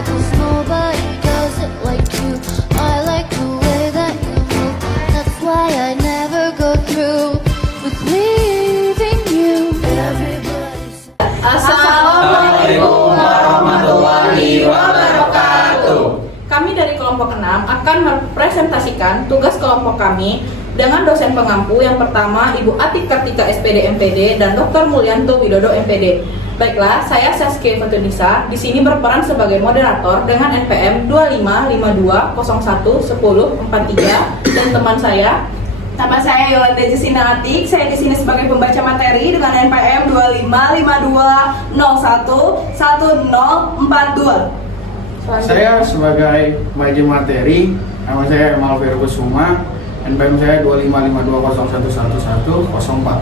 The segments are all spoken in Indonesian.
'Cause nobody does it like you. I like the way that you move. That's why I never go through with leaving you. Everybody's Assalamualaikum warahmatullahi wabarakatuh. Kami dari kelompok 6 akan mempresentasikan tugas kelompok kami dengan dosen pengampu yang pertama Ibu Atik Kartika SPD MPD dan Dr. Mulyanto Widodo MPD. Baiklah, saya Saskia Fatunisa di sini berperan sebagai moderator dengan NPM 2552011043 dan teman saya. Nama saya Yolanda Jessina Atik, saya di sini sebagai pembaca materi dengan NPM 2552011042. Saya sebagai pembaca materi, nama saya Emal Kusuma, NPM saya 2552011104.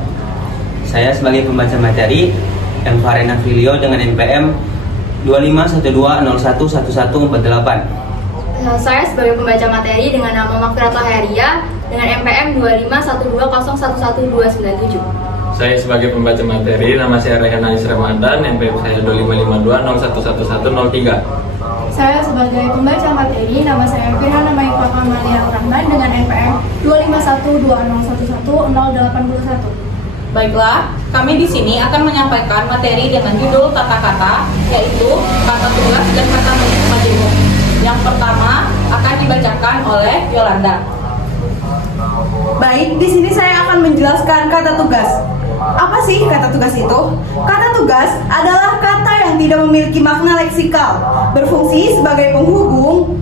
Saya sebagai pembaca materi M. Farena Filio dengan NPM 2512011148. Saya sebagai pembaca materi dengan nama Makfiratul Heria dengan NPM 2512011297. Saya sebagai pembaca materi, nama saya Rehan Anis Ramadan, NPM saya 2552011103. Saya sebagai pembaca materi, nama saya Firhana Maifa Kamaliah Rahman dengan NPM 2512011081. Baiklah, kami di sini akan menyampaikan materi dengan judul kata-kata, yaitu kata tugas dan kata majemuk. Yang pertama akan dibacakan oleh Yolanda. Baik, di sini saya akan menjelaskan kata tugas. Apa sih kata tugas itu? Kata tugas adalah kata yang tidak memiliki makna leksikal, berfungsi sebagai penghubung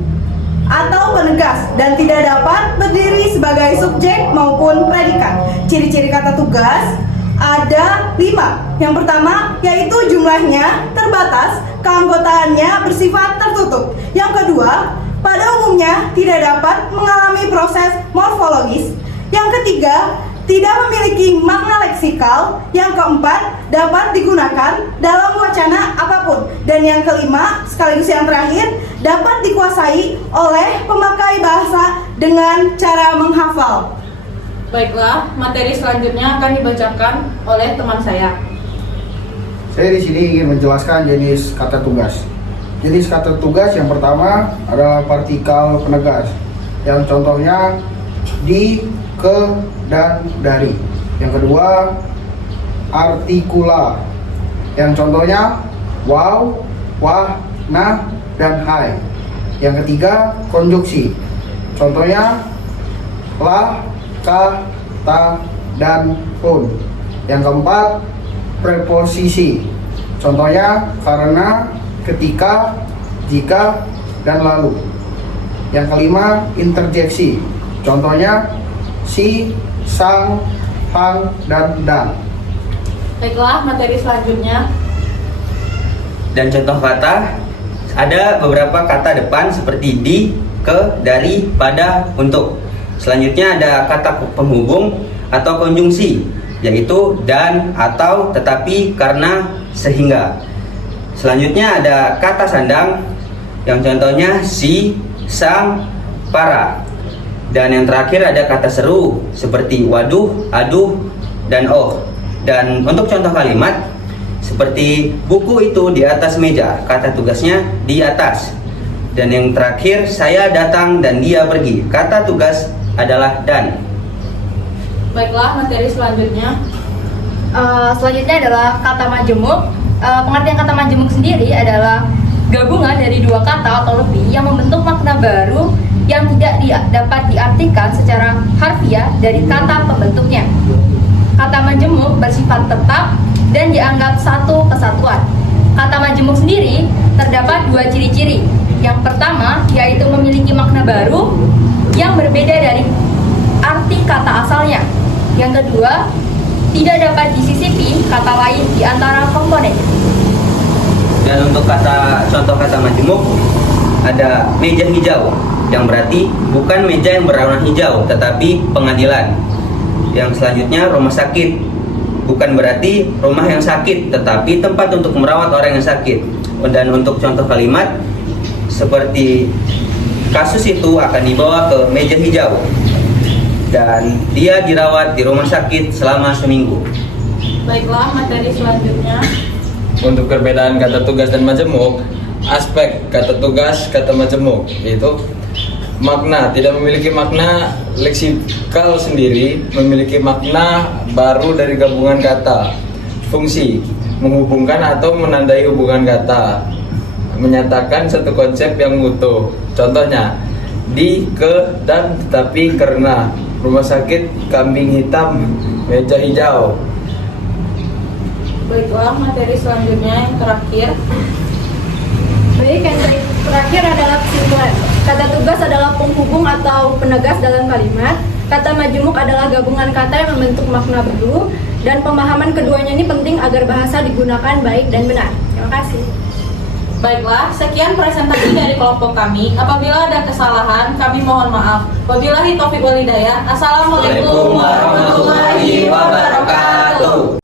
atau penegas, dan tidak dapat berdiri sebagai subjek maupun predikat. Ciri-ciri kata tugas ada 5. Yang pertama yaitu jumlahnya terbatas, keanggotaannya bersifat tertutup. Yang kedua, pada umumnya tidak dapat mengalami proses morfologis. Yang ketiga, tidak memiliki makna leksikal. Yang keempat, dapat digunakan dalam wacana apapun. Dan yang kelima, sekaligus yang terakhir, dapat dikuasai oleh pemakai bahasa dengan cara menghafal. Baiklah, materi selanjutnya akan dibacakan oleh teman saya. Saya di sini ingin menjelaskan jenis kata tugas. Jenis kata tugas yang pertama adalah partikel penegas, yang contohnya di, ke, dan dari. Yang kedua, artikula, yang contohnya wow, wah, nah, dan hai. Yang ketiga, konjuksi, contohnya lah, ka, ta, dan pun. Yang keempat, preposisi, contohnya karena, ketika, jika, dan lalu. Yang kelima, interjeksi, contohnya si, sang, hang, dan dan. Baiklah, materi selanjutnya. Dan contoh kata, ada beberapa kata depan seperti di, ke, dari, pada, untuk. Selanjutnya ada kata penghubung atau konjungsi, yaitu dan, atau, tetapi, karena, sehingga. Selanjutnya ada kata sandang, yang contohnya si, sang, para. Dan yang terakhir ada kata seru seperti waduh, aduh, dan oh. Dan untuk contoh kalimat seperti buku itu di atas meja, kata tugasnya di atas. Dan yang terakhir, saya datang dan dia pergi, kata tugas adalah dan. Baiklah, materi selanjutnya. Selanjutnya adalah kata majemuk. Pengertian kata majemuk sendiri adalah gabungan dari dua kata atau lebih yang membentuk makna baru yang tidak dapat diartikan secara harfiah dari kata pembentuknya. Kata majemuk bersifat tetap dan dianggap satu kesatuan. Kata majemuk sendiri terdapat dua ciri-ciri. Yang pertama yaitu memiliki makna baru yang berbeda dari arti kata asalnya. Yang kedua, tidak dapat disisipi kata lain di antara komponen. Dan untuk contoh kata majemuk ada meja hijau, yang berarti bukan meja yang berwarna hijau tetapi pengadilan. Yang selanjutnya rumah sakit, bukan berarti rumah yang sakit tetapi tempat untuk merawat orang yang sakit. Dan untuk contoh kalimat seperti kasus itu akan dibawa ke meja hijau dan dia dirawat di rumah sakit selama seminggu. Baiklah, materi selanjutnya. Untuk perbedaan kata tugas dan majemuk, aspek kata tugas, kata majemuk, yaitu makna. Tidak memiliki makna leksikal sendiri, memiliki makna baru dari gabungan kata. Fungsi, menghubungkan atau menandai hubungan kata, menyatakan satu konsep yang utuh. Contohnya, di, ke, dan, tetapi, karena. Rumah sakit, kambing hitam, meja hijau. Baiklah, materi selanjutnya yang terakhir. Baik, yang terakhir adalah kesimpulan. Kata tugas adalah penghubung atau penegas dalam kalimat. Kata majemuk adalah gabungan kata yang membentuk makna baru. Dan pemahaman keduanya ini penting agar bahasa digunakan baik dan benar. Terima kasih. Baiklah, sekian presentasi dari kelompok kami. Apabila ada kesalahan, kami mohon maaf. Wabillahi taufiq wal hidayah. Assalamualaikum warahmatullahi wabarakatuh.